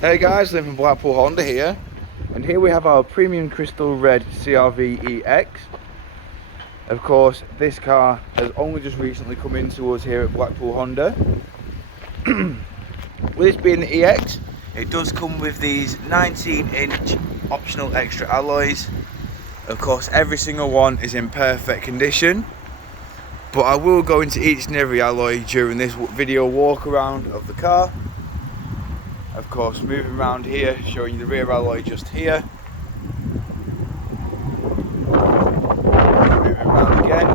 Hey guys, Liam from Blackpool Honda here, and here we have our premium crystal red CRV EX. Of course, this car has only just recently come into us here at Blackpool Honda. With this being the EX, it does come with these 19-inch optional extra alloys. Of course, every single one is in perfect condition, but I will go into each and every alloy during this video walk around of the car. Of course, moving around here, showing you the rear alloy just here. Moving around again.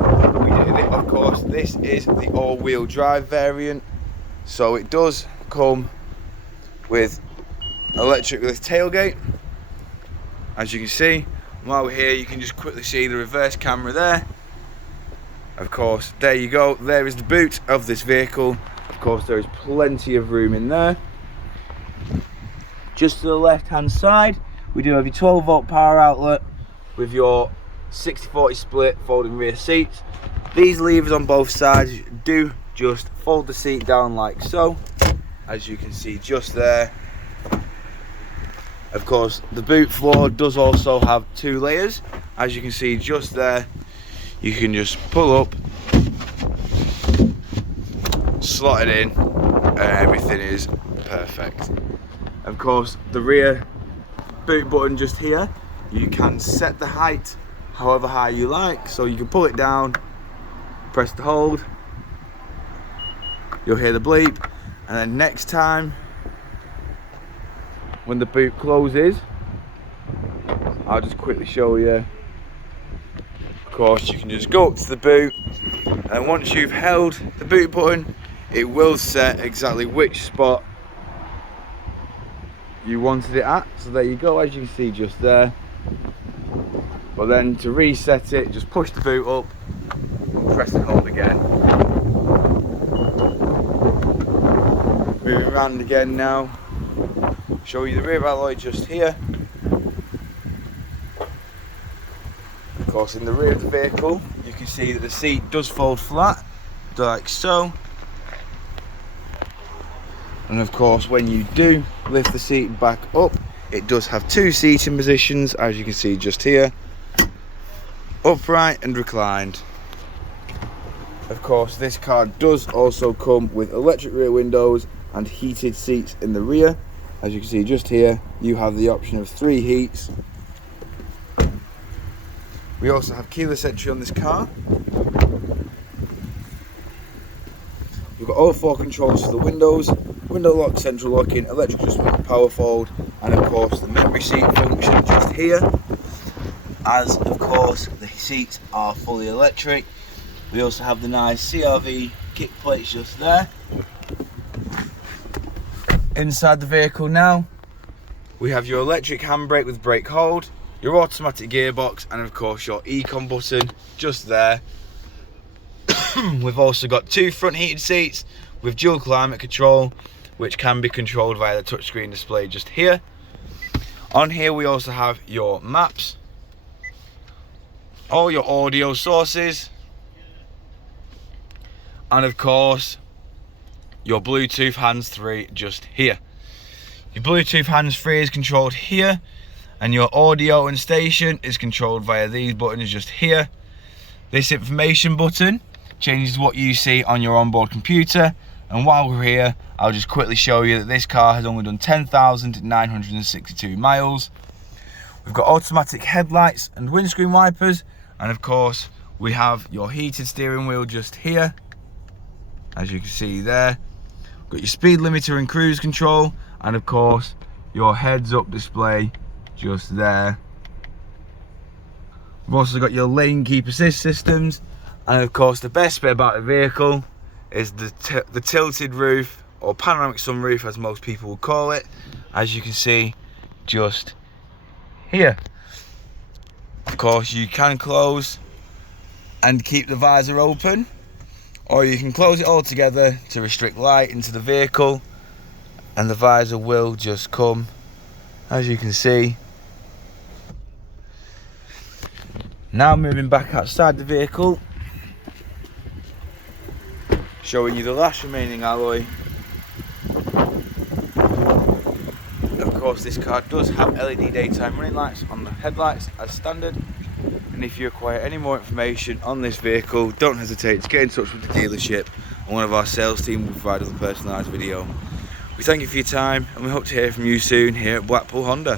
Of course, this is the all-wheel drive variant, so it does come with electric lift tailgate. As you can see, while we're here, you can just quickly see the reverse camera there. Of course, there you go. There is the boot of this vehicle. Of course, there is plenty of room in there. Just to the left hand side, we do have your 12-volt power outlet with your 60/40 split folding rear seats. These levers on both sides do just fold the seat down like so, as you can see just there. Of course, the boot floor does also have 2 layers, as you can see just there. You can just pull up, slot it in, and everything is perfect. Of course, the rear boot button just here, you can set the height however high you like, so you can pull it down, press the hold, you'll hear the bleep, and then next time when the boot closes, I'll just quickly show you. Of course, you can just go up to the boot, and once you've held the boot button, it will set exactly which spot you wanted it at. So there you go, as you can see just there. But then to reset it, just push the boot up and press and hold again. Moving around again now, show you the rear alloy just here. Of course, in the rear of the vehicle, you can see that the seat does fold flat, like so. And of course, when you do lift the seat back up, it does have 2 seating positions, as you can see just here, upright and reclined. Of course, this car does also come with electric rear windows and heated seats in the rear. As you can see just here, you have the option of 3 heats. We also have keyless entry on this car. We've got all 4 controls for the windows, window lock, central locking, electric adjustment, power fold, and of course the memory seat function just here. As of course the seats are fully electric. We also have the nice CRV kick plates just there. Inside the vehicle now, we have your electric handbrake with brake hold, your automatic gearbox, and of course your econ button just there. We've also got 2 front heated seats with dual climate control, which can be controlled via the touchscreen display just here. On here we also have your maps, all your audio sources, and of course your Bluetooth hands-free just here. Your Bluetooth hands-free is controlled here, and your audio and station is controlled via these buttons just here. This information button changes what you see on your onboard computer. And while we're here, I'll just quickly show you that this car has only done 10,962 miles. We've got automatic headlights and windscreen wipers, and of course we have your heated steering wheel just here, as you can see there. We've got your speed limiter and cruise control, and of course your heads-up display just there. We've also got your lane keep assist systems, and of course the best bit about the vehicle is the tilted roof, or panoramic sunroof as most people will call it, as you can see just here. Of course you can close and keep the visor open, or you can close it all together to restrict light into the vehicle, and the visor will just come, as you can see. Now moving back outside the vehicle, showing you the last remaining alloy. course this car does have LED daytime running lights on the headlights as standard. And if you require any more information on this vehicle, don't hesitate to get in touch with the dealership, and one of our sales team will provide a personalised video. We thank you for your time, and we hope to hear from you soon here at Blackpool Honda.